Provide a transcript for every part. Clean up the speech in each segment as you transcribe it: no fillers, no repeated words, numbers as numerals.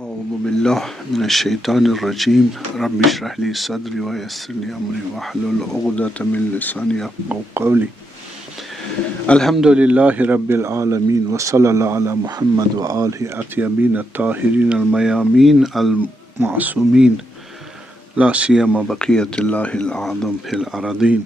أعوذ بالله من الشيطان الرجيم رب اشرح لي صدري ويسر لي أمري واحلل عقدة من لساني يفقهوا قولي الحمد لله رب العالمين وصلى الله على محمد وآله الطيبين الطاهرين الميامين المعصومين لا سيما بقية الله الأعظم في الأراضين.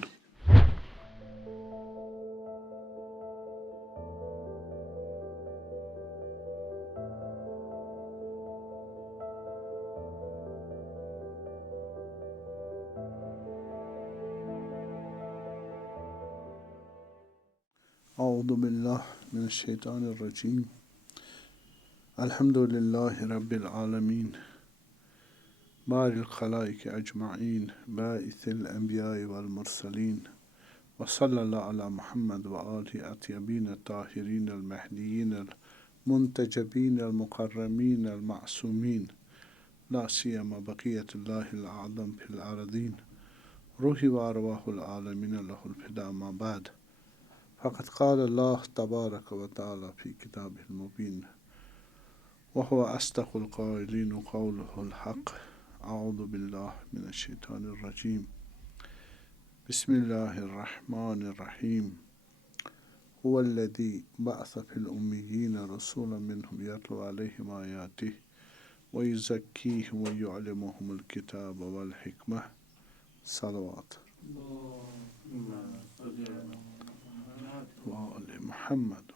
أعوذ بالله من الشيطان الرجيم الحمد لله رب العالمين بارئ الخلائق أجمعين باعث الأنبياء والمرسلين وصلى الله على محمد وآله الطيبين الطاهرين المهديين المنتجبين المكرمين المعصومين لا سيما بقية الله الأعظم في الأراضين روحي وأرواح العالمين له الفداء ما بعد. فقد قال الله تبارك وتعالى في كتابه المبين وهو أصدق القائلين قوله الحق. أعوذ بالله من الشيطان الرجيم بسم الله الرحمن الرحيم هو الذي بعث في الأميين رسولا منهم يتلو عليهم آياته ويزكيهم ويعلمهم الكتاب والحكمة. صلوات محمد.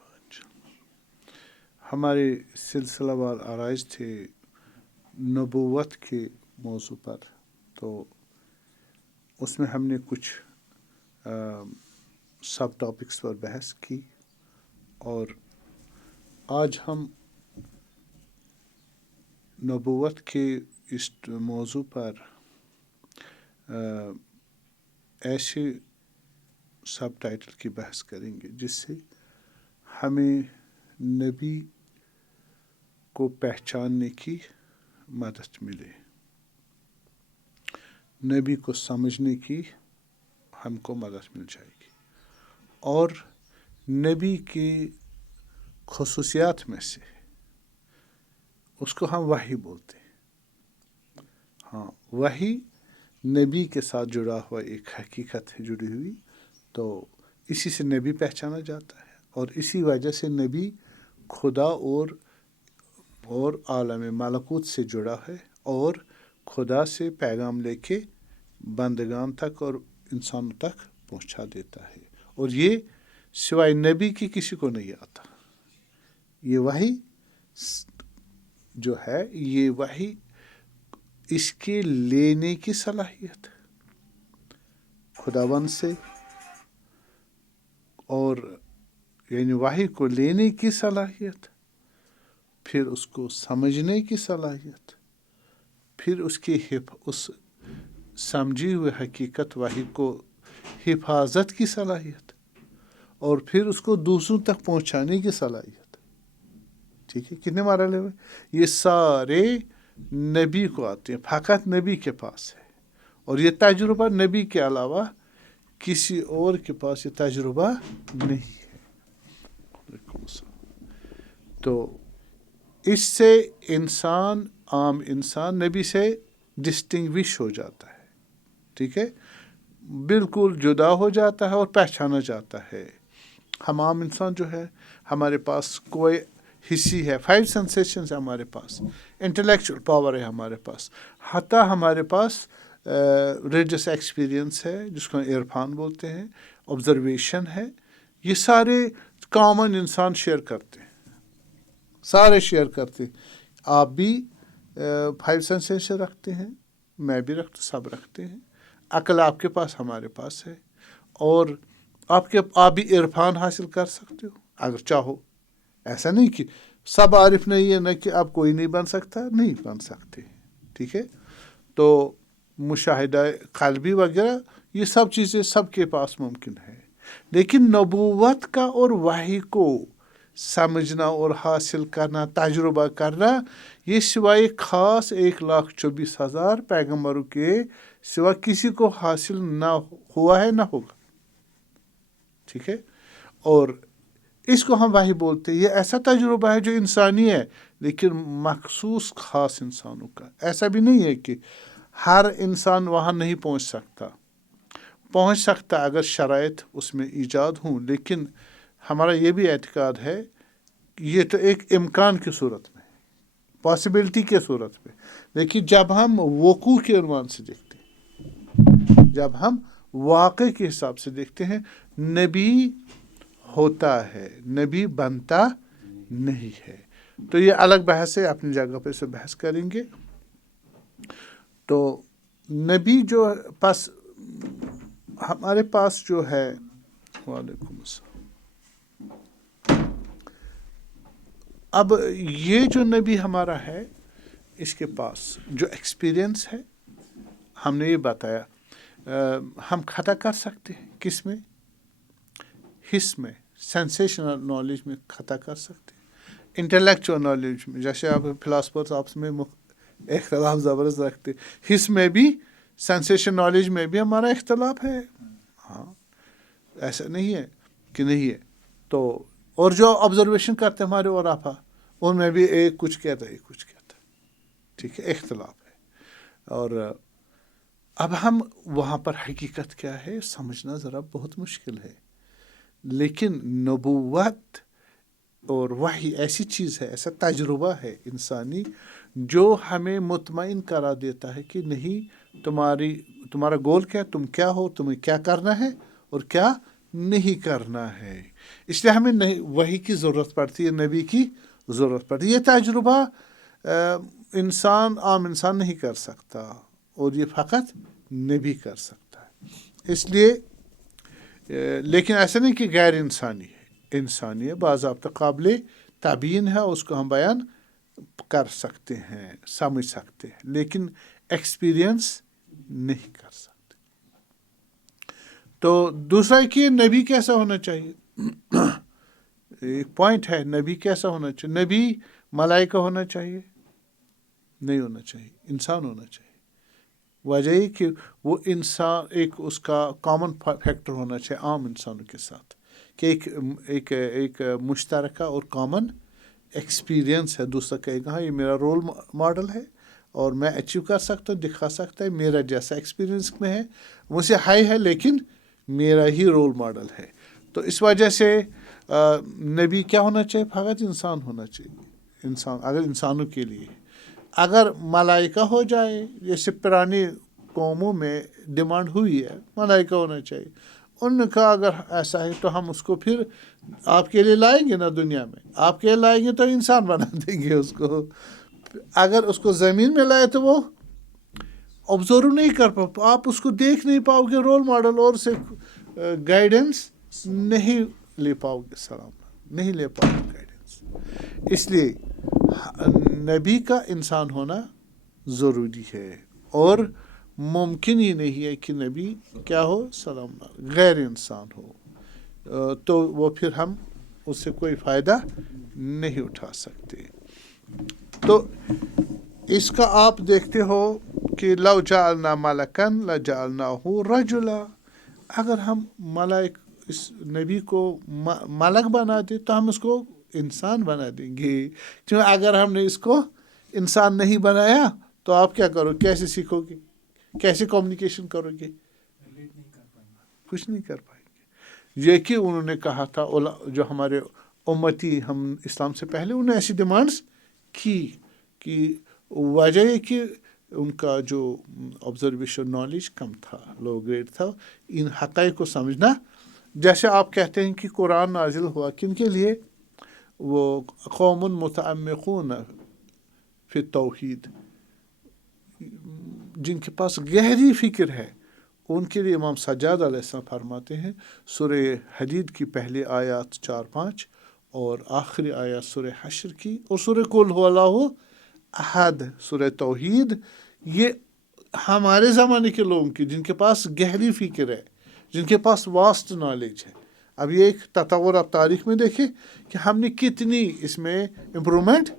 ہمارے سلسلہ وار آرائز تھے نبوت کے موضوع پر، تو اس میں ہم نے کچھ سب ٹاپکس پر بحث کی، اور آج ہم نبوت کے اس موضوع پر ایسے سب ٹائٹل کی بحث کریں گے جس سے ہمیں نبی کو پہچاننے کی مدد ملے، نبی کو سمجھنے کی ہم کو مدد مل جائے گی، اور نبی کی خصوصیات میں سے اس کو ہم وحی بولتے ہیں۔ ہاں، وحی نبی کے ساتھ جڑا ہوا ایک حقیقت ہے، جڑی ہوئی، تو اسی سے نبی پہچانا جاتا ہے، اور اسی وجہ سے نبی خدا اور عالم ملکوت سے جڑا ہے، اور خدا سے پیغام لے کے بندگان تک اور انسانوں تک پہنچا دیتا ہے، اور یہ سوائے نبی کی کسی کو نہیں آتا۔ یہ وحی جو ہے، یہ وحی اس کے لینے کی صلاحیت خداوند سے، اور یعنی وحی کو لینے کی صلاحیت، پھر اس کو سمجھنے کی صلاحیت، پھر اس سمجھی ہوئے حقیقت وحی کو حفاظت کی صلاحیت، اور پھر اس کو دوسروں تک پہنچانے کی صلاحیت۔ ٹھیک ہے، کتنے مرحلے ہوئے؟ یہ سارے نبی کو آتے ہیں، فقط نبی کے پاس ہے، اور یہ تجربہ نبی کے علاوہ کسی اور کے پاس یہ تجربہ نہیں ہے۔ تو اس سے عام انسان نبی سے ڈسٹنگوش ہو جاتا ہے، ٹھیک ہے، بالکل جدا ہو جاتا ہے اور پہچانا جاتا ہے۔ ہم عام انسان جو ہے، ہمارے پاس کوئی حصی ہے، 5 سینسیشنز ہے ہمارے پاس، انٹلیکچوئل پاور ہے ہمارے پاس، حتیٰ ہمارے پاس ریلیجس ایکسپیرینس ہے جس کو عرفان بولتے ہیں، آبزرویشن ہے، یہ سارے کامن انسان شیئر کرتے ہیں، سارے شیئر کرتے ہیں۔ آپ بھی 5 سینسیشن رکھتے ہیں، میں بھی سب رکھتے ہیں، عقل آپ کے پاس، ہمارے پاس ہے، اور آپ بھی عرفان حاصل کر سکتے ہو اگر چاہو۔ ایسا نہیں کہ سب عارف نہیں ہے، نہ کہ آپ کوئی نہیں بن سکتا، نہیں بن سکتے، ٹھیک ہے۔ تو مشاہدہ قلبی وغیرہ یہ سب چیزیں سب کے پاس ممکن ہے، لیکن نبوت کا اور وحی کو سمجھنا اور حاصل کرنا، تجربہ کرنا، یہ سوائے خاص 1,24,000 پیغمبروں کے سوا کسی کو حاصل نہ ہوا ہے، نہ ہوگا، ٹھیک ہے۔ اور اس کو ہم وحی بولتے ہیں۔ یہ ایسا تجربہ ہے جو انسانی ہے، لیکن مخصوص خاص انسانوں کا. ایسا بھی نہیں ہے کہ ہر انسان وہاں نہیں پہنچ سکتا اگر شرائط اس میں ایجاد ہوں. لیکن ہمارا یہ بھی اعتقاد ہے کہ یہ تو ایک امکان کی صورت میں، پاسبلٹی کے صورت میں. لیکن جب ہم وقوع کے عنوان سے دیکھتے ہیں، جب ہم واقع کے حساب سے دیکھتے ہیں، نبی ہوتا ہے، نبی بنتا نہیں ہے. تو یہ الگ بحث ہے، اپنی جگہ پہ سے بحث کریں گے. تو نبی جو پس ہمارے پاس جو ہے، وعلیکم السلام، اب یہ جو نبی ہمارا ہے، اس کے پاس جو ایکسپیرینس ہے، ہم نے یہ بتایا. ہم خطا کر سکتے ہیں کس میں؟ حس میں، سینسیشنل نالج میں خطا کر سکتے ہیں، انٹلیکچوئل نالج میں. جیسے آپ فلاسفرز آپس میں اختلاف زبردست رکھتے، حس میں بھی، سینسیشن نالج میں بھی ہمارا اختلاف ہے. ہاں، ایسا نہیں ہے کہ نہیں ہے. تو اور جو آبزرویشن کرتے ہمارے عرفا، ان میں بھی ایک کچھ کہتا ہے، ایک کچھ کہتا ہے. ٹھیک ہے، اختلاف ہے. اور اب ہم وہاں پر حقیقت کیا ہے سمجھنا ذرا بہت مشکل ہے. لیکن نبوت اور وحی ایسی چیز ہے، ایسا تجربہ ہے انسانی جو ہمیں مطمئن کرا دیتا ہے کہ نہیں، تمہارا گول کیا، تم کیا ہو، تمہیں کیا کرنا ہے اور کیا نہیں کرنا ہے. اس لیے ہمیں وحی کی ضرورت پڑتی ہے، نبی کی ضرورت پڑتی ہے. یہ تجربہ عام انسان نہیں کر سکتا، اور یہ فقط نبی کر سکتا ہے. اس لیے لیکن ایسا نہیں کہ غیر انسانی ہے، انسانی ہے، باضابطہ قابل تبیین ہے، اس کو ہم بیان کر سکتے ہیں، سمجھ سکتے ہیں، لیکن ایکسپیرینس نہیں کر سکتے. تو دوسرا کہ نبی کیسا ہونا چاہیے، ایک پوائنٹ ہے، نبی کیسا ہونا چاہیے. نبی ملائکہ ہونا چاہیے؟ نہیں ہونا چاہیے، انسان ہونا چاہیے. وجہ یہ کہ وہ انسان ایک اس کا کامن فیکٹر ہونا چاہیے عام انسانوں کے ساتھ، کہ ایک مشترکہ اور کامن ایکسپیرینس ہے. دوسرا کہے گا ہاں یہ میرا رول ماڈل ہے اور میں اچیو کر سکتا ہوں، دکھا سکتا ہے، میرا جیسا ایکسپیرینس میں ہے، مجھ سے ہائی ہے لیکن میرا ہی رول ماڈل ہے. تو اس وجہ سے نبی کیا ہونا چاہیے؟ فقط انسان ہونا چاہیے. انسان اگر انسانوں کے لیے، اگر ملائکہ ہو جائے، جیسے پرانی قوموں میں ڈیمانڈ ہوئی ہے ملائکہ ہونا چاہیے، ان نے کہا اگر ایسا ہے تو ہم اس کو پھر آپ کے لیے لائیں گے نا، دنیا میں آپ کے لیے لائیں گے تو انسان بنا دیں گے اس کو. اگر اس کو زمین میں لائے تو وہ آبزرو نہیں کر پاؤ، آپ اس کو دیکھ نہیں پاؤ گے رول ماڈل، اور سے گائیڈنس نہیں لے پاؤ گے، سلام نہیں لے پاؤ گے گائیڈنس. اس لیے نبی کا انسان ہونا ضروری ہے، اور ممکن ہی نہیں ہے کہ نبی کیا ہو، سلام غیر انسان ہو، تو وہ پھر ہم اس سے کوئی فائدہ نہیں اٹھا سکتے. تو اس کا آپ دیکھتے ہو کہ لو جعلنا ملکن لجعلناہ رجلا، اگر ہم اس نبی کو ملک بنا دیں تو ہم اس کو انسان بنا دیں گے. کیوں؟ اگر ہم نے اس کو انسان نہیں بنایا تو آپ کیا کرو، کیسے سیکھو گے، کیسے کمیونیکیشن کرو گے؟ کچھ نہیں کر پائیں گے. یہ کہ انہوں نے کہا تھا جو ہمارے امتی، ہم اسلام سے پہلے، انہوں نے ایسی ڈیمانڈس کی کہ وجہ یہ کہ ان کا جو آبزرویشن نالج کم تھا، لو گریڈ تھا ان حقائق کو سمجھنا. جیسے آپ کہتے ہیں کہ قرآن نازل ہوا کن کے لیے؟ وہ قوم متعمقون فی التوحید، جن کے پاس گہری فکر ہے، ان کے لیے امام سجاد علیہ السلام فرماتے ہیں سورہ حدید کی پہلی آیات 4-5 اور آخری آیات سورہ حشر کی، اور سورہ قل هو اللہ احد، سورہ توحید، یہ ہمارے زمانے کے لوگوں کی جن کے پاس گہری فکر ہے، جن کے پاس واسٹ نالج ہے. اب یہ ایک تطور آپ تاریخ میں دیکھیں کہ ہم نے کتنی اس میں امپرومنٹ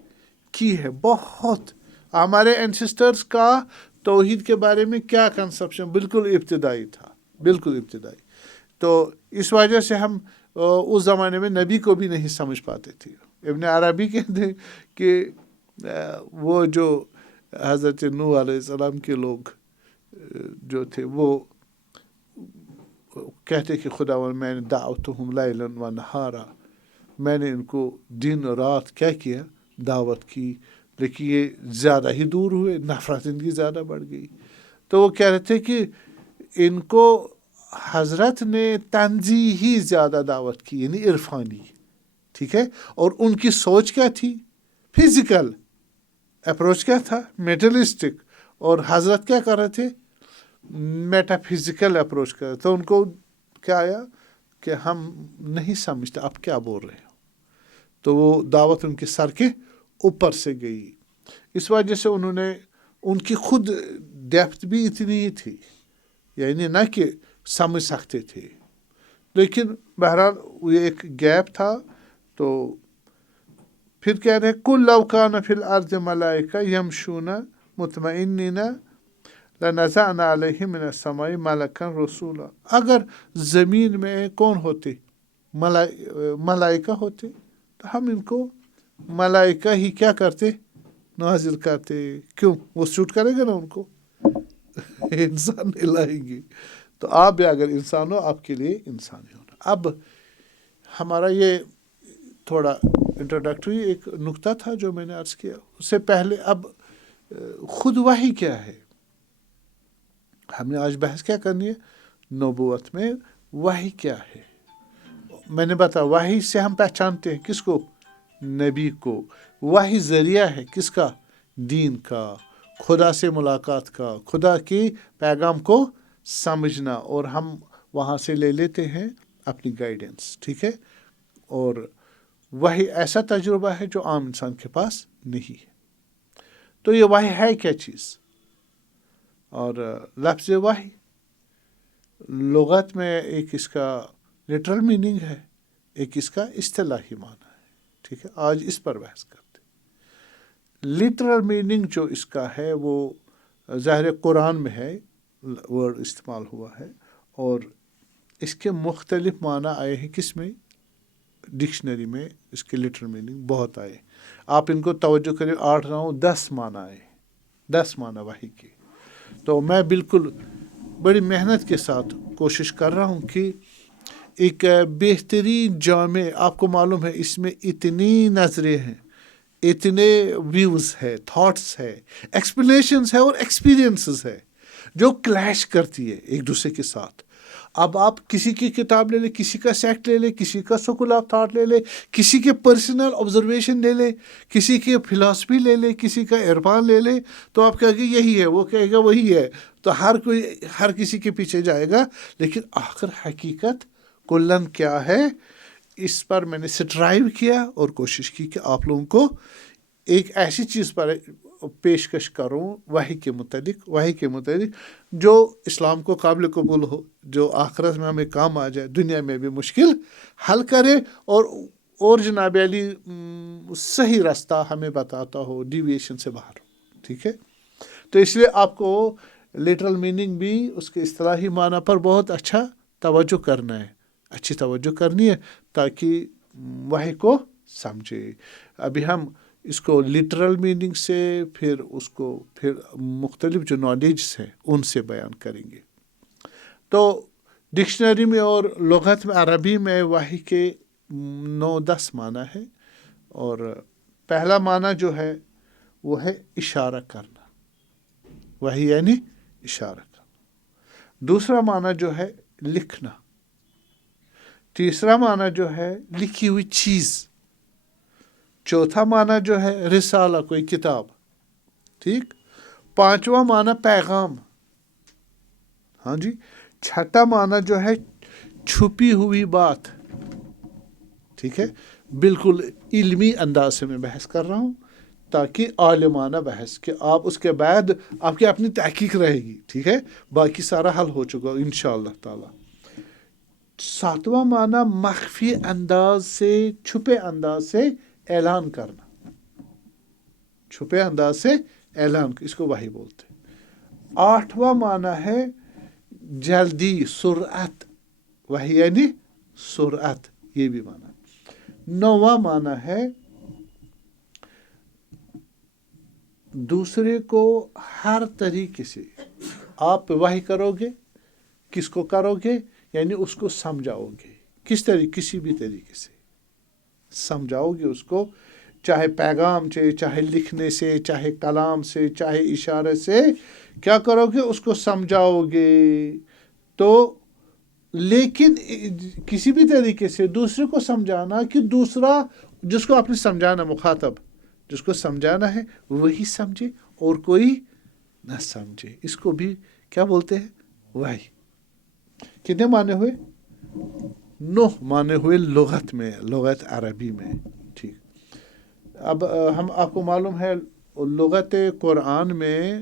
کی ہے. بہت ہمارے اینسسٹرز کا توحید کے بارے میں کیا کنسپشن، بالکل ابتدائی تھا، بالکل ابتدائی. تو اس وجہ سے ہم اس زمانے میں نبی کو بھی نہیں سمجھ پاتے تھے. ابن عربی کہتے ہیں کہ وہ جو حضرت نوح علیہ السلام کے لوگ جو تھے وہ کہتے کہ خداوند میں نے دعوتہم لیلا و نہارا، میں نے ان کو دن رات کیا دعوت کی، لیکن یہ زیادہ ہی دور ہوئے، نفرت ان کی زیادہ بڑھ گئی. تو وہ کہہ رہے تھے کہ ان کو حضرت نے تنزیہی زیادہ دعوت کی، یعنی عرفانی، ٹھیک ہے. اور ان کی سوچ کیا تھی؟ فزیکل اپروچ کیا تھا؟ میٹرلسٹک. اور حضرت کیا کر رہے تھے؟ میٹا فزیکل اپروچ کر رہے تھے. تو ان کو کیا آیا کہ ہم نہیں سمجھتے آپ کیا بول رہے ہو. تو وہ دعوت ان کے سر کے اوپر سے گئی. اس وجہ سے انہوں نے، ان کی خود ڈیپتھ بھی اتنی ہی تھی، یعنی نہ کہ سمجھ سکتے تھے، لیکن بہرحال یہ ایک گیپ تھا. تو پھر کہہ رہے کل لو کان فی الارض ملائکہ یمشون مطمئنین لنزعنا علیہم من السماء ملکا رسولا. اگر زمین میں کون ہوتے؟ ملائکہ ہوتے، تو ہم ان کو ملائکہ ہی کیا کرتے؟ نازل کرتے. کیوں؟ وہ سوٹ کرے گا نا ان کو، انسان نہیں لائیں گے. تو آپ بھی اگر انسان ہو، آپ کے لیے انسان ہی ہونا. اب ہمارا یہ تھوڑا انٹروڈکٹری ایک نقطہ تھا جو میں نے عرض کیا. اس سے پہلے اب خود وحی کیا ہے؟ ہم نے آج بحث کیا کرنی ہے؟ نبوت میں وحی کیا ہے. میں نے بتایا وحی سے ہم پہچانتے ہیں کس کو؟ نبی کو. وحی ذریعہ ہے کس کا؟ دین کا، خدا سے ملاقات کا، خدا کی پیغام کو سمجھنا، اور ہم وہاں سے لے لیتے ہیں اپنی گائیڈنس. ٹھیک ہے. اور وحی ایسا تجربہ ہے جو عام انسان کے پاس نہیں ہے. تو یہ وحی ہے کیا چیز؟ اور لفظ وحی لغت میں ایک اس کا لٹرل میننگ ہے، ایک اس کا اصطلاحی معنی ہے. ٹھیک ہے. آج اس پر بحث کرتے. لٹرل میننگ جو اس کا ہے وہ ظاہر قرآن میں ہے، ورڈ استعمال ہوا ہے، اور اس کے مختلف معنی آئے ہیں کس میں؟ ڈکشنری میں اس کے لٹرل میننگ بہت آئے. آپ ان کو توجہ کریں، 8 9 10 معنی آئے، 10 معنی وحی کے. تو میں بالکل بڑی محنت کے ساتھ کوشش کر رہا ہوں کہ ایک بہترین جامع، آپ کو معلوم ہے اس میں اتنی نظریں ہیں، اتنے ویوز ہے، تھاٹس ہے، ایکسپلینیشنز ہے اور ایکسپیرینسز ہے جو کلیش کرتی ہے ایک دوسرے کے ساتھ. اب آپ کسی کی کتاب لے لیں، کسی کا سیکٹ لے لیں، کسی کا سکول آف تھاٹ لے لیں، کسی کے پرسنل آبزرویشن لے لیں، کسی کی فلاسفی لے لیں، کسی کا عرفان لے لیں، تو آپ کہیں گے یہی ہے، وہ کہے گا وہی ہے. تو ہر کسی کے پیچھے جائے گا، لیکن آخر حقیقت کلن کیا ہے؟ اس پر میں نے سٹرائیو کیا اور کوشش کی کہ آپ لوگوں کو ایک ایسی چیز پر پیشکش کروں وحی کے متعلق جو اسلام کو قابل قبول ہو، جو آخرت میں ہمیں کام آ جائے، دنیا میں بھی مشکل حل کرے، اور جناب علی صحیح راستہ ہمیں بتاتا ہو، ڈیویشن سے باہر. ٹھیک ہے. تو اس لیے آپ کو لٹرل میننگ بھی اس کے اصطلاحی معنی پر بہت اچھا توجہ کرنا ہے، اچھی توجہ کرنی ہے تاکہ وحی کو سمجھے. ابھی ہم اس کو لٹرل میننگ سے پھر مختلف جو نالجز ہیں ان سے بیان کریں گے. تو ڈکشنری میں اور لغت میں عربی میں وحی کے 9 10 معنی ہے. اور پہلا معنی جو ہے وہ ہے اشارہ کرنا. وحی یعنی اشارہ کرنا. دوسرا معنی جو ہے لکھنا. تیسرا معنی جو ہے لکھی ہوئی چیز. چوتھا معنی جو ہے رسالہ، کوئی کتاب. ٹھیک. پانچواں معنی پیغام. ہاں جی. چھٹا معنی جو ہے چھپی ہوئی بات. ٹھیک ہے. بالکل علمی انداز سے میں بحث کر رہا ہوں تاکہ عالمانہ بحث کہ آپ اس کے بعد آپ کی اپنی تحقیق رہے گی. ٹھیک ہے. باقی سارا حل ہو چکا انشاءاللہ تعالی. ساتواں معنی مخفی انداز سے، چھپے انداز سے اعلان کرنا. چھپے انداز سے اعلان، اس کو وحی بولتے ہیں. آٹھواں معنی ہے جلدی، سرعت. وحی یعنی سرعت، یہ بھی معنی. نواں معنی ہے دوسرے کو ہر طریقے سے آپ وحی کرو گے. کس کو کرو گے؟ یعنی اس کو سمجھاؤ گے. کس طریقے؟ کسی بھی طریقے سے سمجھاؤ گے اس کو، چاہے پیغام سے، چاہے لکھنے سے، چاہے کلام سے، چاہے اشارے سے. کیا کرو گے؟ اس کو سمجھاؤ گے. تو لیکن کسی بھی طریقے سے دوسرے کو سمجھانا کہ دوسرا جس کو آپ نے سمجھانا، مخاطب جس کو سمجھانا ہے وہی سمجھے اور کوئی نہ سمجھے. اس کو بھی کیا بولتے ہیں؟ وحی. کتنے معنی ہوئے؟ 9 معنی ہوئے لغت میں، لغت عربی میں. ٹھیک. اب ہم آپ کو معلوم ہے لغت قرآن میں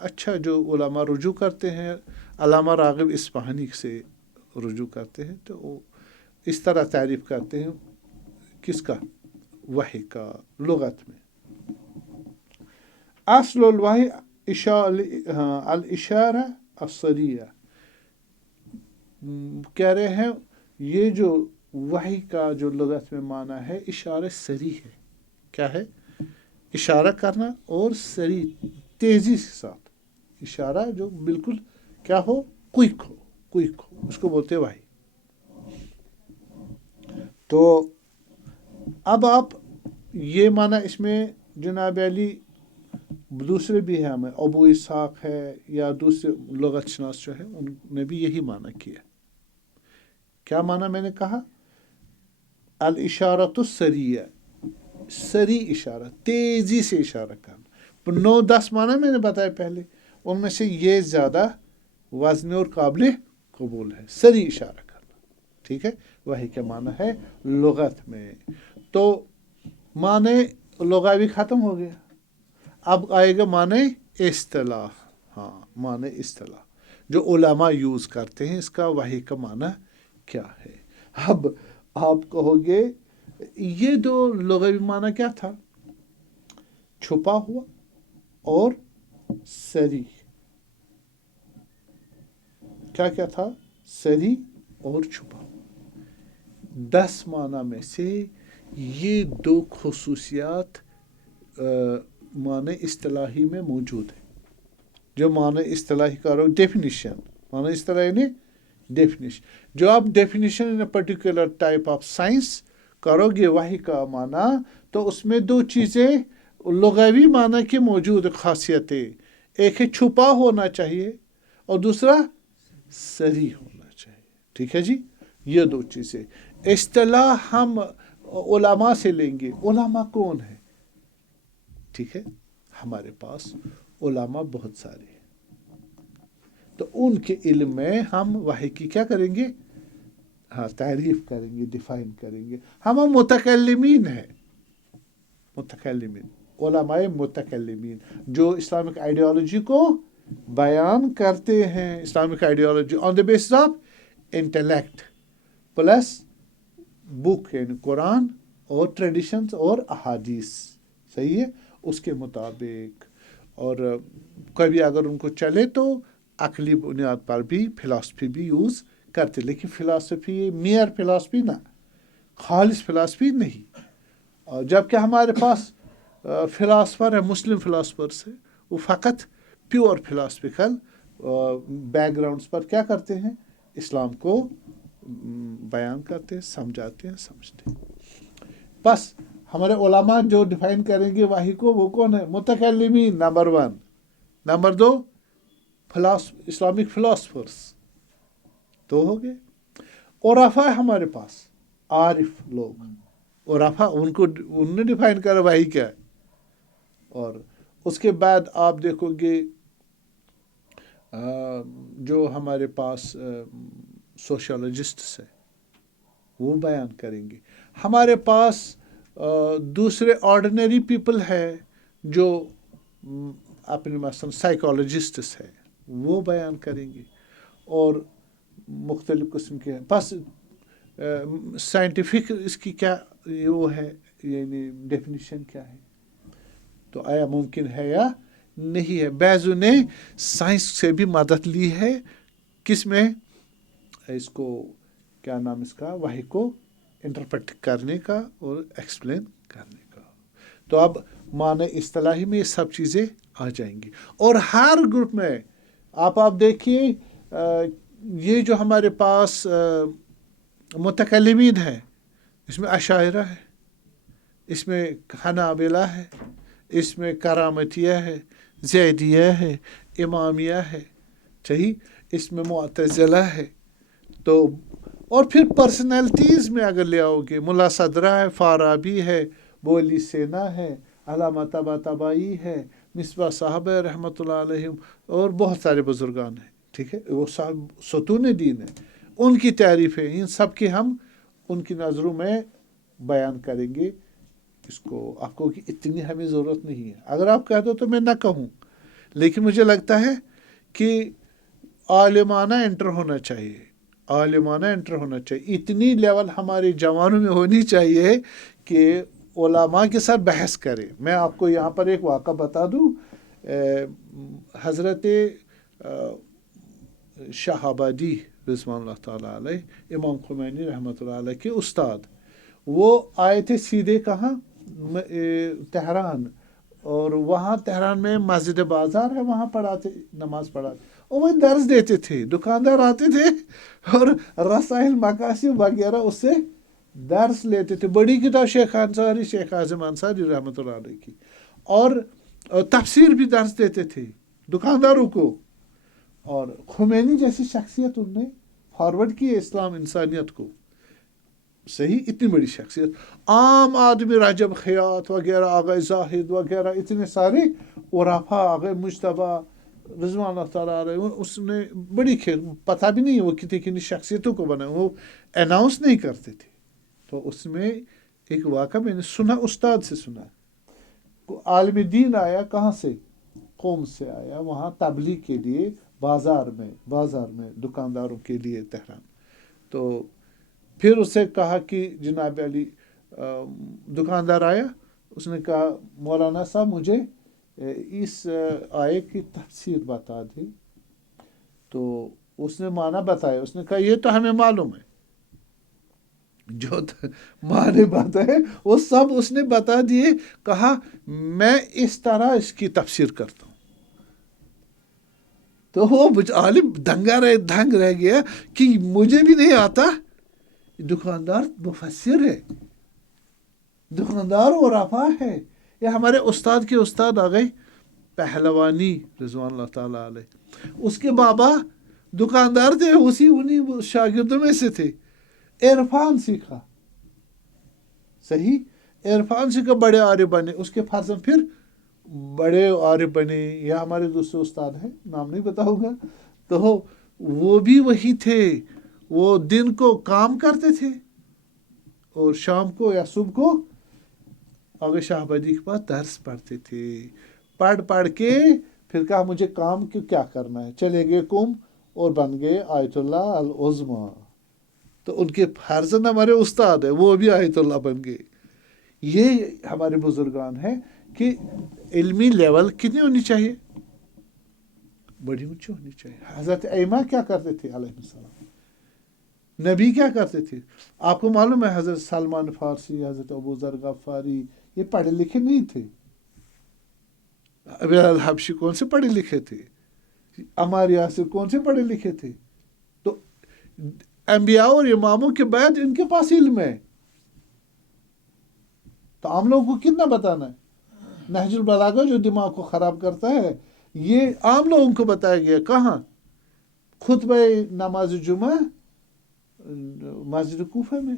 اچھا جو علماء رجوع کرتے ہیں، علامہ راغب اصفہانی سے رجوع کرتے ہیں، تو وہ اس طرح تعریف کرتے ہیں کس کا؟ وحی کا. لغت میں اصل الوحی الاشارہ السریہ. کہہ رہے ہیں یہ جو وحی کا جو لغت میں معنی ہے اشارہ سریح ہے. کیا ہے؟ اشارہ کرنا اور سریح، تیزی کے ساتھ اشارہ جو بالکل کیا ہو؟ کوئک ہو، کوئک ہو، اس کو بولتے وحی. تو اب آپ یہ معنی اس میں جناب علی دوسرے بھی ہیں، ہمیں ابو اسحاق ہے یا دوسرے لغت شناس جو ہے ان نے بھی یہی معنی کیا. کیا معنی میں نے کہا؟ الاشارۃ السریہ، سری اشارہ، تیزی سے اشارہ کرنا. 9-10 معنی میں نے بتایا پہلے، ان میں سے یہ زیادہ وزن اور قابل قبول ہے. سری اشارہ کرنا. ٹھیک ہے. وہی کیا معنی ہے لغت میں. تو معنی لغوی ختم ہو گیا. اب آئے گا معنی اصطلاح. ہاں، معنی اصطلاح جو علماء یوز کرتے ہیں، اس کا وحی کا معنی کیا ہے. اب آپ کہو گے یہ دو لغوی معنی کیا تھا؟ چھپا ہوا اور سری. کیا کیا تھا؟ سری اور چھپا ہوا. 10 معنی میں سے یہ 2 خصوصیات معنی اصطلاحی میں موجود ہے. جو معنی اصطلاحی کرو ڈیفینیشن، معنی اصطلاحی نے ڈیفینیشن، جو آپ definition in a particular type of science کرو گے وحی کا معنی، تو اس میں 2 چیزیں لغوی معنی کی موجود خاصیتیں. ایک ہے چھپا ہونا چاہیے اور دوسرا صریح ہونا چاہیے. ٹھیک ہے جی. یہ 2 چیزیں. اصطلاح ہم علماء سے لیں گے. علماء کون ہے؟ ٹھیک ہے. ہمارے پاس علماء بہت سارے ہیں، تو ان کے علم میں ہم وحی کی کیا کریں گے؟ ہاں، تعریف کریں گے، ڈیفائن کریں گے. ہم متکلمین ہیں، متکلمین، علماء متکلمین جو اسلامک آئیڈیالوجی کو بیان کرتے ہیں. Islamic ideology on the basis of intellect plus book یعنی قرآن اور ٹریڈیشنز اور احادیث. صحیح ہے. اس کے مطابق، اور کبھی اگر ان کو چلے تو عقلی بنیاد پر بھی فلاسفی بھی یوز کرتے. لیکن فلاسفی میئر فلاسفی نہ، خالص فلاسفی نہیں. جبکہ ہمارے پاس فلاسفر ہے، مسلم فلاسفرس ہے، وہ فقط پیور فلاسفیکل بیک گراؤنڈس پر کیا کرتے ہیں؟ اسلام کو بیان کرتے ہیں، سمجھاتے ہیں، سمجھتے ہیں. بس ہمارے علماء جو ڈیفائن کریں گے وحی کو، وہ کون ہے؟ متکلمین نمبر 1. Number 2 Islamic philosophers. 2 ہو گئے. عرفاء ہمارے پاس، عارف لوگ. عرفاء ان نے ڈیفائن کرا وحی کیا ہے. اور اس کے بعد آپ دیکھو گے جو ہمارے پاس سوشولوجسٹس ہیں وہ بیان کریں گے. ہمارے پاس دوسرے آرڈنری پیپل ہے جو اپنے مثلا سائیکالوجسٹس ہے، وہ بیان کریں گے. اور مختلف قسم کے بس سائنٹیفک اس کی کیا وہ ہے، یعنی ڈیفینیشن کیا ہے. تو آیا ممکن ہے یا نہیں ہے؟ بعضوں نے سائنس سے بھی مدد لی ہے. کس میں؟ اس کو کیا نام اس کا، وحی کو انٹرپریٹ کرنے کا اور ایکسپلین کرنے کا. تو اب معنی اصطلاحی میں یہ سب چیزیں آ جائیں گی. اور ہر گروپ میں آپ دیکھیے یہ جو ہمارے پاس متکلمین ہے، اس میں اشاعرہ ہے، اس میں حنابلہ ہے، اس میں کرامتیہ ہے، زیدیہ ہے، امامیہ ہے، صحیح، اس میں معتزلہ ہے. تو اور پھر پرسنالٹیز میں اگر لے آؤ گے، ملا صدرہ ہے، فارابی ہے، بولی سینا ہے، علامہ طباطبائی ہے، مصباح صاحب ہے رحمۃ اللہ علیہم، اور بہت سارے بزرگان ہیں. ٹھیک ہے، وہ ستون دین ہے، ان کی تعریفیں، ان سب کی ہم ان کی نظروں میں بیان کریں گے. اس کو آپ کو کہ اتنی ہمیں ضرورت نہیں ہے. اگر آپ کہہ دو تو میں نہ کہوں، لیکن مجھے لگتا ہے کہ عالمانہ انٹر ہونا چاہیے، عالمانہ انٹر ہونا چاہیے. اتنی لیول ہمارے جوانوں میں ہونی چاہیے کہ علماء کے ساتھ بحث کرے. میں آپ کو یہاں پر ایک واقعہ بتا دوں. حضرت شاہ آبادی رضوان اللہ تعالیٰ علیہ، امام خمینی رحمۃ اللہ علیہ کے استاد، وہ آئے تھے سیدھے کہاں، تہران. اور وہاں تہران میں مسجد بازار ہے، وہاں پڑھاتے، نماز پڑھاتے، اور وہ درس دیتے تھے. دکاندار آتے تھے اور رسائل مقاصد وغیرہ اس سے درس لیتے تھے. بڑی کتاب شیخ انصاری، شیخ اعظم انصاری رحمۃ اللہ علیہ کی، اور تفسیر بھی درس دیتے تھے دکانداروں کو. اور خمینی جیسی شخصیت ان نے فارورڈ کی ہے اسلام انسانیت کو. صحیح، اتنی بڑی شخصیت. عام آدمی رجب خیات وغیرہ، آگئے زاہد وغیرہ، اتنے سارے عرفاء، آگئے مجتبیٰ رضوان اللہ تعالیٰ علیہ، اس نے بڑی پتہ بھی نہیں وہ کتنی شخصیتوں کو بنا، وہ اناؤنس نہیں کرتے تھے. تو اس میں ایک واقعہ میں نے سنا، استاد سے سنا. عالم دین آیا کہاں سے، قوم سے آیا، وہاں تبلیغ کے لیے بازار میں دکانداروں کے لیے تہران. تو پھر اسے کہا کہ جناب علی، دکاندار آیا، اس نے کہا مولانا صاحب مجھے اس آیے کی تفسیر بتا دی. تو اس نے معنی بتایا. اس نے کہا یہ تو ہمیں معلوم ہے، جو معنی بتائے وہ سب اس نے بتا دیے. کہا میں اس طرح اس کی تفسیر کرتا ہوں. تو وہ عالم دنگ رہ گیا کہ مجھے بھی نہیں آتا. دکاندار مفسر ہے، دکاندار عرفاء ہے. یہ ہمارے استاد کے استاد آ گئے پہلوانی رضوان اللہ تعالیٰ علیہ. اس کے بابا دکاندار تھے، انہیں شاگردوں میں سے تھے. عرفان سیکھا، صحیح، عرفان سیکھا، بڑے عارف بنے. اس کے فرزند پھر بڑے عارف بنے. یہ ہمارے دوسرے استاد ہیں، نام نہیں بتاؤں گا. تو وہ بھی وہی تھے. وہ دن کو کام کرتے تھے اور شام کو یا صبح کو آگے شاہ آبادی کے پاس درس پڑھتے تھے. پڑھ کے پھر کہا مجھے کام کیا کرنا ہے. چلے گئے قم اور بن گئے آیت اللہ العظمیٰ. تو ان کے فرزند ہمارے استاد ہیں، وہ بھی آیت اللہ بن گئے. یہ ہمارے بزرگان ہیں کہ علمی لیول کتنی ہونی چاہیے، بڑی اونچی ہونی چاہیے. حضرت ائمہ کیا کرتے تھے علیہ السلام، نبی کیا کرتے تھے. آپ کو معلوم ہے حضرت سلمان فارسی، حضرت ابو ذر غفاری، یہ پڑھے لکھے نہیں تھے. ابی الحبشی کون سے پڑھے لکھے تھے، عمار یاسر کون سے پڑھے لکھے تھے. تو انبیاء اور اماموں کے بعد ان کے پاس علم ہے. تو عام لوگوں کو کتنا بتانا ہے. نہج البلاغہ جو دماغ کو خراب کرتا ہے، یہ عام لوگوں کو بتایا گیا. کہاں، خطبہ نماز جمعہ مسجد کوفہ میں.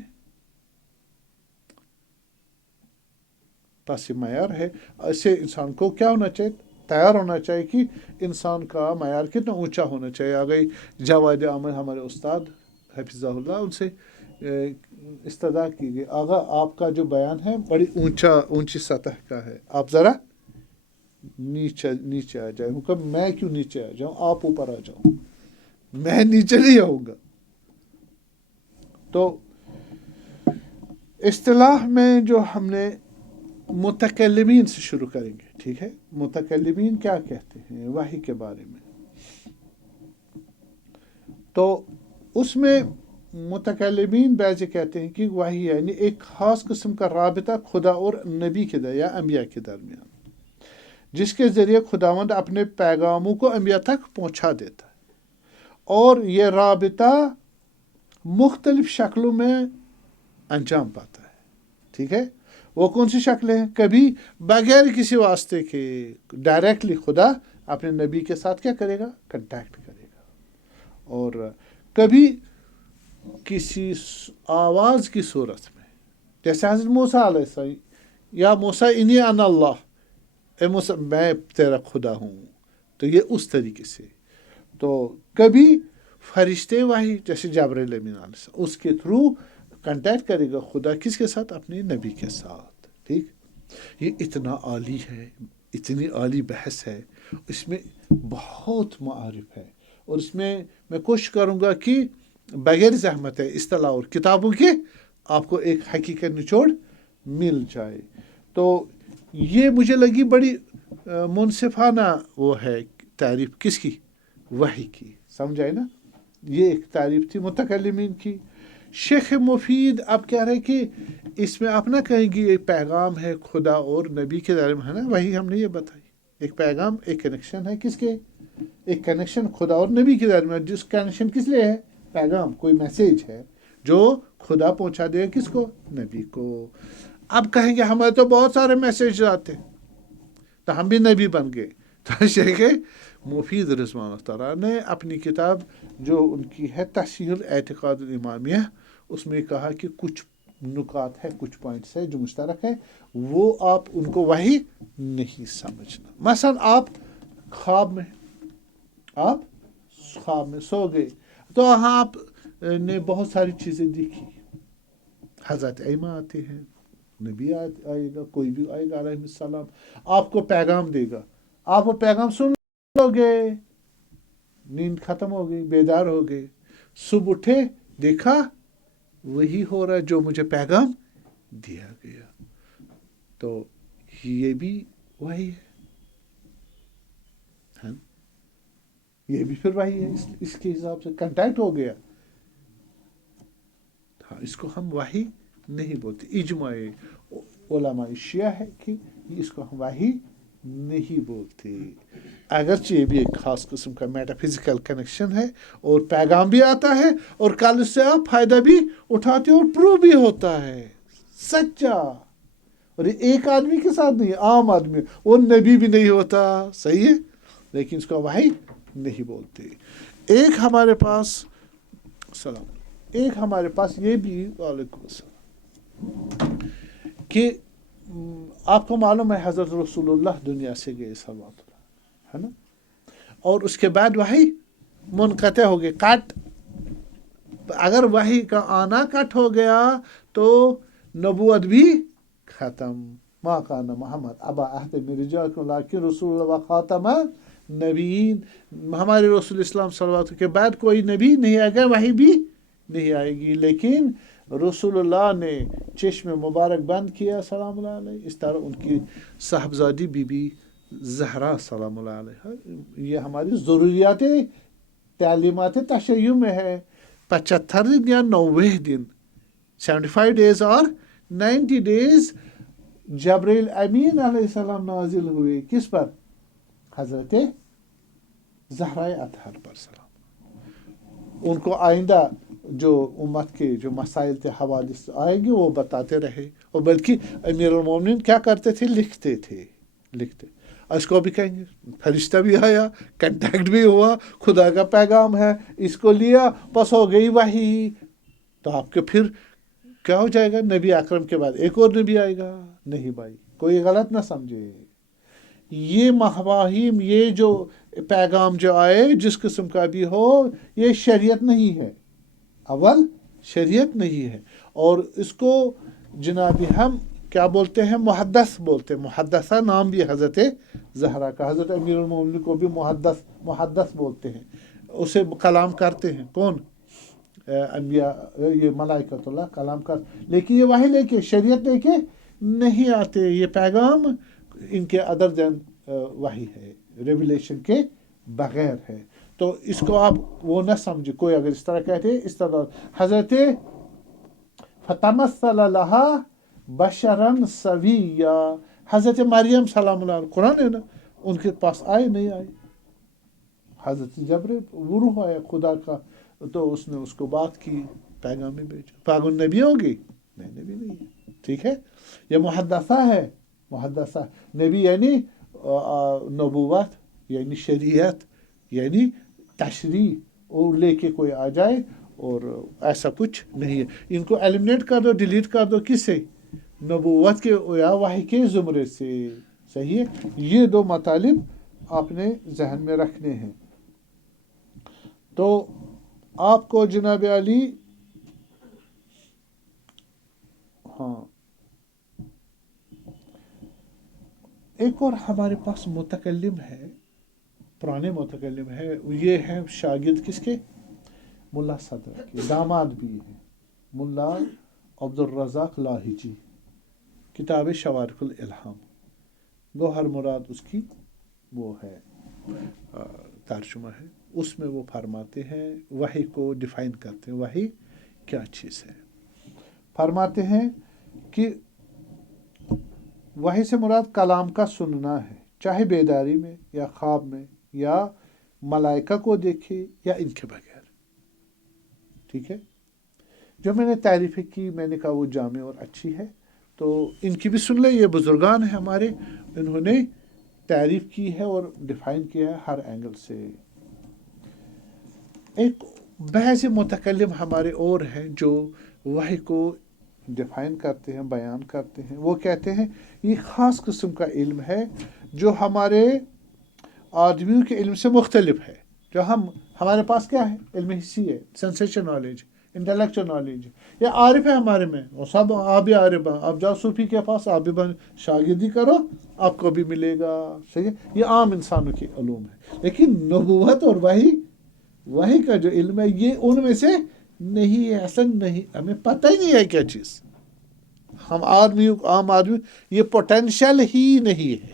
پس معیار ہے. ایسے انسان کو کیا ہونا چاہیے، تیار ہونا چاہیے کہ انسان کا معیار کتنا اونچا ہونا چاہیے. آ گئی جواد احمد ہمارے استاد حفظہ اللہ، ان سے استدعا کی گئی، آغا آپ کا جو بیان ہے بڑی اونچی سطح کا ہے، آپ ذرا نیچے آ جائیں. میں کیوں نیچے آ جاؤں، آپ اوپر آ جاؤ، میں نیچے نہیں آؤں گا. تو اصطلاح میں جو ہم نے متکلمین سے شروع کریں گے. ٹھیک ہے، متکلمین کیا کہتے ہیں وحی کے بارے میں. تو اس میں متکلمین بعض کہتے ہیں کہ وحی یعنی ایک خاص قسم کا رابطہ خدا اور نبی کے یا انبیاء کے درمیان، جس کے ذریعے خداوند اپنے پیغاموں کو انبیاء تک پہنچا دیتا ہے، اور یہ رابطہ مختلف شکلوں میں انجام پاتا ہے. ٹھیک ہے، وہ کون سی شکلیں ہیں؟ کبھی بغیر کسی واسطے کے ڈائریکٹلی خدا اپنے نبی کے ساتھ کیا کرے گا؟ کنٹیکٹ کرے گا. اور کبھی کسی آواز کی صورت میں، جیسے حضرت موسیٰ علیہ السلام، یا موسیٰ انی انا اللہ، اے موسیٰ میں تیرا خدا ہوں، تو یہ اس طریقے سے. تو کبھی فرشتے وحی جیسے جبرائیل امین علیہ السلام، اس کے تھرو کنٹیکٹ کرے گا خدا کس کے ساتھ؟ اپنے نبی کے ساتھ. ٹھیک، یہ اتنا عالی ہے، اتنی عالی بحث ہے، اس میں بہت معارف ہے، اور اس میں کوشش کروں گا کہ بغیر زحمت ہے اصطلاح اور کتابوں کے آپ کو ایک حقیقت نچوڑ مل جائے. تو یہ مجھے لگی بڑی منصفانہ وہ ہے تعریف کس کی؟ وحی کی. سمجھائے نا؟ یہ ایک تعریف تھی متکلمین کی. شیخ مفید اب کہہ رہے کہ اس میں آپ نہ کہیں گے ایک پیغام ہے خدا اور نبی کے درمیان، ہے نا؟ وہی ہم نے یہ بتائی، ایک پیغام، ایک کنیکشن ہے کس کے؟ ایک کنیکشن خدا اور نبی کے درمیان. جس کنیکشن کس لیے ہے؟ پیغام، کوئی میسیج ہے جو خدا پہنچا دے کس کو؟ نبی کو. اب کہیں گے ہمارے تو بہت سارے میسیج آتے تو ہم بھی نبی بن گئے. تو شیخ مفید رضوان اللہ تعالیٰ نے اپنی کتاب جو ان کی ہے تصحیح الاعتقاد الامامیہ، اس میں کہا کہ کچھ نکات ہے، کچھ پوائنٹس ہے جو مشترک ہے، وہ آپ ان کو وحی نہیں سمجھنا. مثلا آپ خواب میں سو گئے تو وہاں آپ نے بہت ساری چیزیں دیکھی. حضرت ایمہ آتے ہیں، نبی آئے گا، کوئی بھی آئے گا علیہ السلام، آپ کو پیغام دے گا، آپ وہ پیغام سن لو گے، نیند ختم ہو گئی، بیدار ہو گئے، صبح اٹھے دیکھا وہی ہو رہا ہے جو مجھے پیغام دیا گیا. تو یہ بھی وہی ہے، یہ بھی پھر وہی ہے. اس کے حساب سے کنٹیکٹ ہو گیا. ہاں، اس کو ہم وحی نہیں بولتے. اجماع علماء شیعہ ہے کہ اس کو ہم وحی نہیں بولتے، اگرچہ یہ بھی ایک خاص قسم کا میٹا فزیکل کنیکشن ہے، اور پیغام بھی آتا ہے، اور کل اس سے آپ فائدہ بھی اٹھاتے ہو، اور پروو بھی ہوتا ہے سچا. اور یہ ایک آدمی کے ساتھ نہیں، عام آدمی، وہ نبی بھی نہیں ہوتا، صحیح ہے، لیکن اس کو وحی نہیں بولتے. ایک ہمارے پاس یہ بھی، وعلیکم السلام، کہ آپ کو معلوم ہے حضرت رسول اللہ دنیا سے گئے صلوات اللہ، ہے نا؟ اور اس کے بعد وحی منقطع ہو گئی، کٹ. اگر وحی کا آنا کٹ ہو گیا تو نبوت بھی ختم. ما کان محمد ابا احد من رجالکم لیکن رسول اللہ و خاتم نبیین. ہمارے رسول اسلام صلوات کے بعد کوئی نبی نہیں آئے گا، وحی بھی نہیں آئے گی، لیکن رسول اللہ نے چشم مبارک بند کیا سلام اللہ علیہ. اس طرح ان کی صاحبزادی بی بی زہرا سلام اللہ علیہ. یہ ہماری ضروریات تعلیمات تشیع میں ہے. 75 دن یا 90 دن، 75 days اور 90 days جبرائیل امین علیہ السلام نازل ہوئے کس پر؟ حضرت زہرا اطہر پر سلام. ان کو آئندہ جو امت کے جو مسائل تھے، حوادث آئیں گے، وہ بتاتے رہے، اور بلکہ امیر المومنین کیا کرتے تھے؟ لکھتے. اس کو بھی کہیں گے فرشتہ بھی آیا، کنٹیکٹ بھی ہوا، خدا کا پیغام ہے، اس کو لیا، بس ہو گئی وحی. تو آپ کے پھر کیا ہو جائے گا؟ نبی اکرم کے بعد ایک اور نبی آئے گا؟ نہیں بھائی، کوئی غلط نہ سمجھے. یہ مفاہیم، یہ جو پیغام جو آئے جس قسم کا بھی ہو، یہ شریعت نہیں ہے، اول شریعت نہیں ہے. اور اس کو جناب ہم کیا بولتے ہیں؟ محدث بولتے ہیں. محدثہ نام بھی حضرت زہرا کا، حضرت امیر المومنین کو بھی محدث بولتے ہیں. اسے کلام کرتے ہیں کون؟ انبیاء، یہ ملائکۃ اللہ کلام کر، لیکن یہ وحی لے کے، شریعت لے کے نہیں آتے. یہ پیغام ان کے ادر دین وحی ہے، ریویلیشن کے بغیر ہے. تو اس کو آپ وہ نہ سمجھے. کوئی اگر اس طرح کہتے ہیں اس طرح حضرت فتمثل لها بشرا سویا، حضرت مریم سلام اللہ علیہ، قرآن ہے نا، ان کے پاس آئے نہیں آئے. حضرت جبریل وہ روح آیا خدا کا، تو اس نے اس کو بات کی، پیغام میں بھیجا. پاگل نبی ہوگی؟ نہیں، نبی نہیں ہے. ٹھیک ہے. یہ محدثہ ہے. محدثہ نبی یعنی نبوت، یعنی شریعت، یعنی تشریح، اور لے کے کوئی آ جائے، اور ایسا کچھ نہیں ہے. ان کو ایلیمنیٹ کر دو، ڈیلیٹ کر دو. کس سے؟ نبوت کے یا وحی کے زمرے سے. صحیح ہے. یہ دو مطالب آپ نے ذہن میں رکھنے ہیں. تو آپ کو جناب علی، ہاں، ایک اور ہمارے پاس متکلم ہے، پرانے متکلم ہے. یہ ہیں شاگرد کس کے؟ ملا صدر کے داماد بھی ہیں، ملا عبد الرزاق لاہیجی. کتاب شوارق الالہام، گوہر مراد اس کی وہ ہے ترجمہ ہے. اس میں وہ فرماتے ہیں، وحی کو ڈیفائن کرتے ہیں، وحی کیا چیز ہے. فرماتے ہیں کہ وحی سے مراد کلام کا سننا ہے، چاہے بیداری میں یا خواب میں، یا ملائکہ کو دیکھے یا ان کے بغیر. ٹھیک ہے. جو میں نے تعریفیں کی، میں نے کہا وہ جامع اور اچھی ہے، تو ان کی بھی سن لیں. یہ بزرگان ہیں ہمارے، انہوں نے تعریف کی ہے اور ڈیفائن کیا ہے ہر اینگل سے. ایک بعض متکلم ہمارے اور ہیں جو وحی کو ڈیفائن کرتے ہیں، بیان کرتے ہیں. وہ کہتے ہیں یہ خاص قسم کا علم ہے جو ہمارے آدمیوں کے علم سے مختلف ہے. جو ہمارے پاس کیا ہے؟ علم حصی ہے، سینسیشن نالج، انٹلیکچوئل نالج. یہ عارف ہے ہمارے میں، اور سب آپ بھی عارف ہیں. آپ جاؤ صوفی کے پاس، آپ بھی شاگردی کرو، آپ کو بھی ملے گا. صحیح ہے. یہ عام انسانوں کے علوم ہے. لیکن نبوت اور وحی کا جو علم ہے، یہ ان میں سے نہیں ہے. اصل نہیں، ہمیں پتہ ہی نہیں ہے کیا چیز. ہم عام آدمی یہ پوٹینشیل ہی نہیں ہے.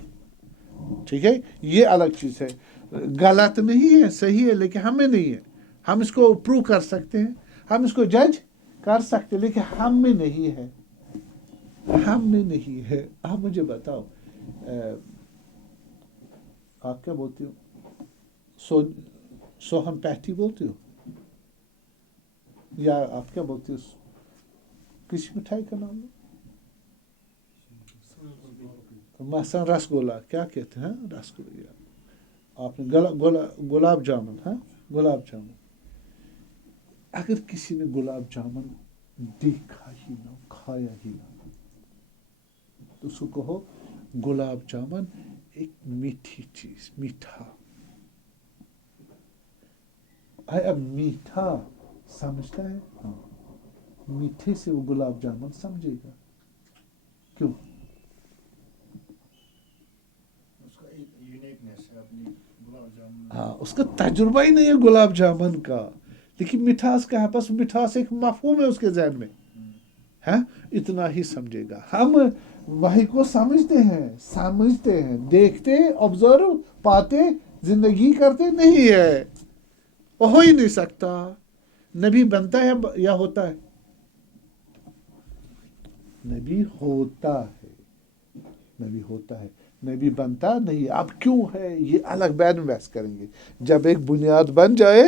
ٹھیک ہے. یہ الگ چیز ہے. غلط نہیں ہے، صحیح ہے، لیکن ہمیں نہیں ہے. ہم اس کو پروو کر سکتے ہیں، ہم اس کو جج کر سکتے ہیں، لیکن ہم میں نہیں ہے. ہم میں نہیں ہے. آپ مجھے بتاؤ، آپ کیا بولتی ہو؟ سوہن پیٹھی بولتی ہو، یا آپ کیا بولتی ہو؟ کسی مٹھائی کا نام مثلا رس گولا، کیا کہتے ہیں؟ رس گولا. آپ نے گلاب جامن، ہاں، گلاب جامن. اگر کسی نے گلاب جامن دیکھا ہی نہ، کھایا ہی نہ، تو اس کو کہو گلاب جامن ایک میٹھی چیز، میٹھا. اب میٹھا سمجھتا ہے؟ ہاں، میٹھے سے وہ گلاب جامن سمجھے گا. کیوں؟ ہاں، اس کا تجربہ ہی نہیں ہے گلاب جامن کا، لیکن مٹھاس کا ہے. بس مٹھاس ایک مفہوم ہے اس کے ذہن میں، ہے، اتنا ہی سمجھے گا. ہم وحی کو سمجھتے ہیں، دیکھتے، آبزرو، پاتے، زندگی کرتے نہیں ہے. وہ ہو ہی نہیں سکتا. نبی بنتا ہے یا ہوتا ہے؟ نبی ہوتا ہے. نبی ہوتا ہے، نبی بنتا نہیں. اب کیوں ہے یہ الگ بعد میں بحث کریں گے. جب ایک بنیاد بن جائے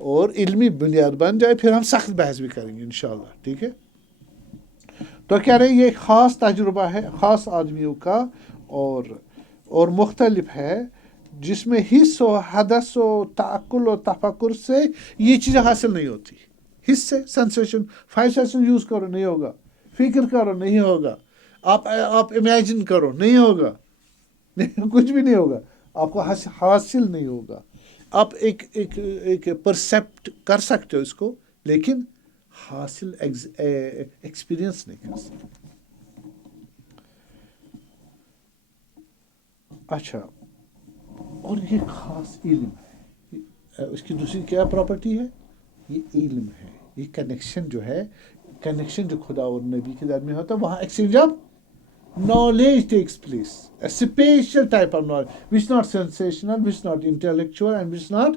اور علمی بنیاد بن جائے، پھر ہم سخت بحث بھی کریں گے انشاءاللہ. ٹھیک ہے. تو کہہ رہے یہ خاص تجربہ ہے، خاص آدمیوں کا، اور مختلف ہے، جس میں حس و حدث و تعقل و تفکر سے یہ چیزیں حاصل نہیں ہوتی. حس سے سینسیشن، 5 سینسن یوز کرو، نہیں ہوگا. فکر کرو، نہیں ہوگا. آپ امیجن کرو، نہیں ہوگا. کچھ بھی نہیں ہوگا. آپ کو حاصل نہیں ہوگا. آپ ایک پرسیپٹ کر سکتے ہو اس کو، لیکن حاصل ایکسپیرینس نہیں کر سکتے. اچھا، اور یہ خاص علم ہے. اس کی دوسری کیا پراپرٹی ہے؟ یہ علم ہے. یہ کنیکشن جو ہے، کنیکشن جو خدا اور نبی کے درمیان ہوتا ہے، وہاں exchange of knowledge takes place, a special type of knowledge, which is not sensational, which is not intellectual, and which is not